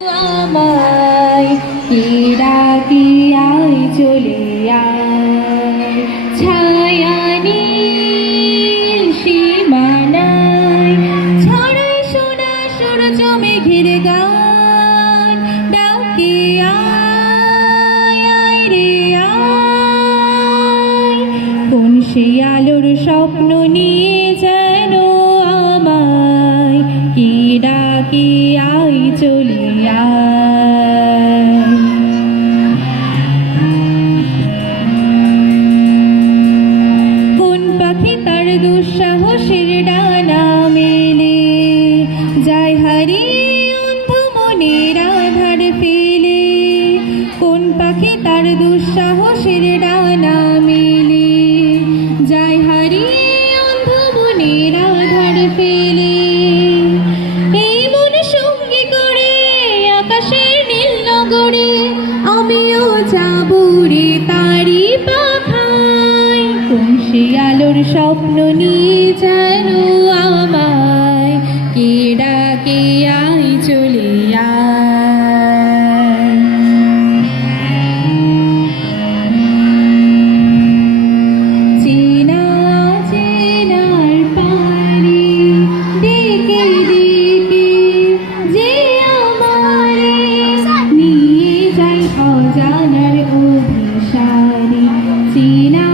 আমায় কি ডাকি আয় চলে আয় ছায়া নীল সীমানায় ছড়ায় সোনা সূর্য মেঘের গান ডাকি আয় আয় রে আয় কোন সে আলোর স্বপ্ন নিয়ে যেন আমায় কি ডাকি আয় চলে কোন পাখি তার দুঃসাহসের ডানা মেলে যায় হারিয়ে অন্ধ মনের আধার ফেলে কোন পাখি তার দুঃসাহসের ডানা মেলে যায় হারিয়ে অন্ধ মনের আধার ফেলে এই মন সঙ্গী করে আকাশের নীল নগরে আমিও যাব রে তারি পাখায় কোন সে আলোর স্বপ্ন নিয়ে যেন আমায় কে ডাকে আয় চলে আয় চেনা চেনার পারে ডেকে ডেকে যে আমারে নিয়ে যায় অজানার অভিসারে চেনা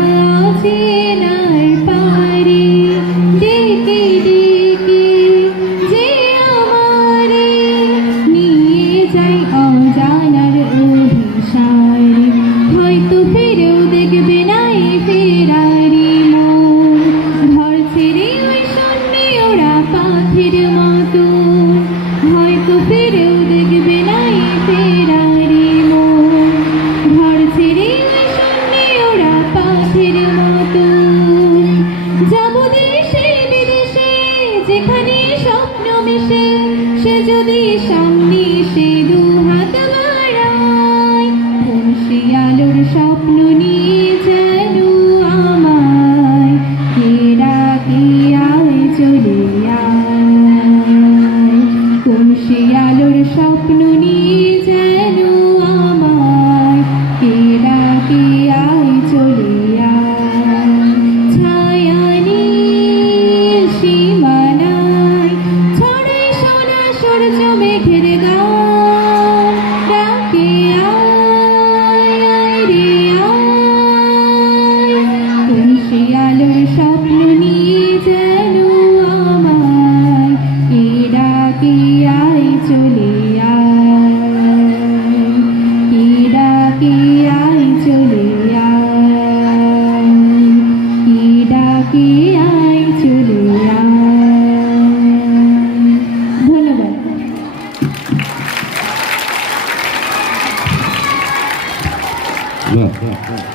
চেনার পারে ডেকে ডেকে যে আমারে নিয়ে যায় অজানার অভিসারে হয়তো ফিরেও দেখবে নাই ফেরারি মন ঘর ছেড়ে ওই শূন্যে ওরা পাখির মতো হয়তো ফিরেও দেখবে নাই ফেরারি মন ঘর ছেড়ে ওই শূন্যে ওরা পাখির মতো যাব দেশে বিদেশে যেখানে স্বপ্ন মিশে সে যদি সামনে সে দু হাত বাড়ায় কোন সে আলোর স্বপ্ন নিয়ে যেন আমায় কে ডাকে আয় চলে আয় কোন সে আলোর স্বপ্ন নিয়ে যেন আমায় কে ডাকে আয় চলে আয় ছায়া নীল সীমানায় ছড়ায় সোনা সূর্য মেঘের গান ডাকে আয় আয় রে আয় কোন সে আলোর স্বপ্ন নিয়ে যেন আমায় কে ডাকে আয় চলে আয় কে ডাকে আয় চলে আয় কে ডাকে আয় চলে আয় ধন্যবাদ বাহ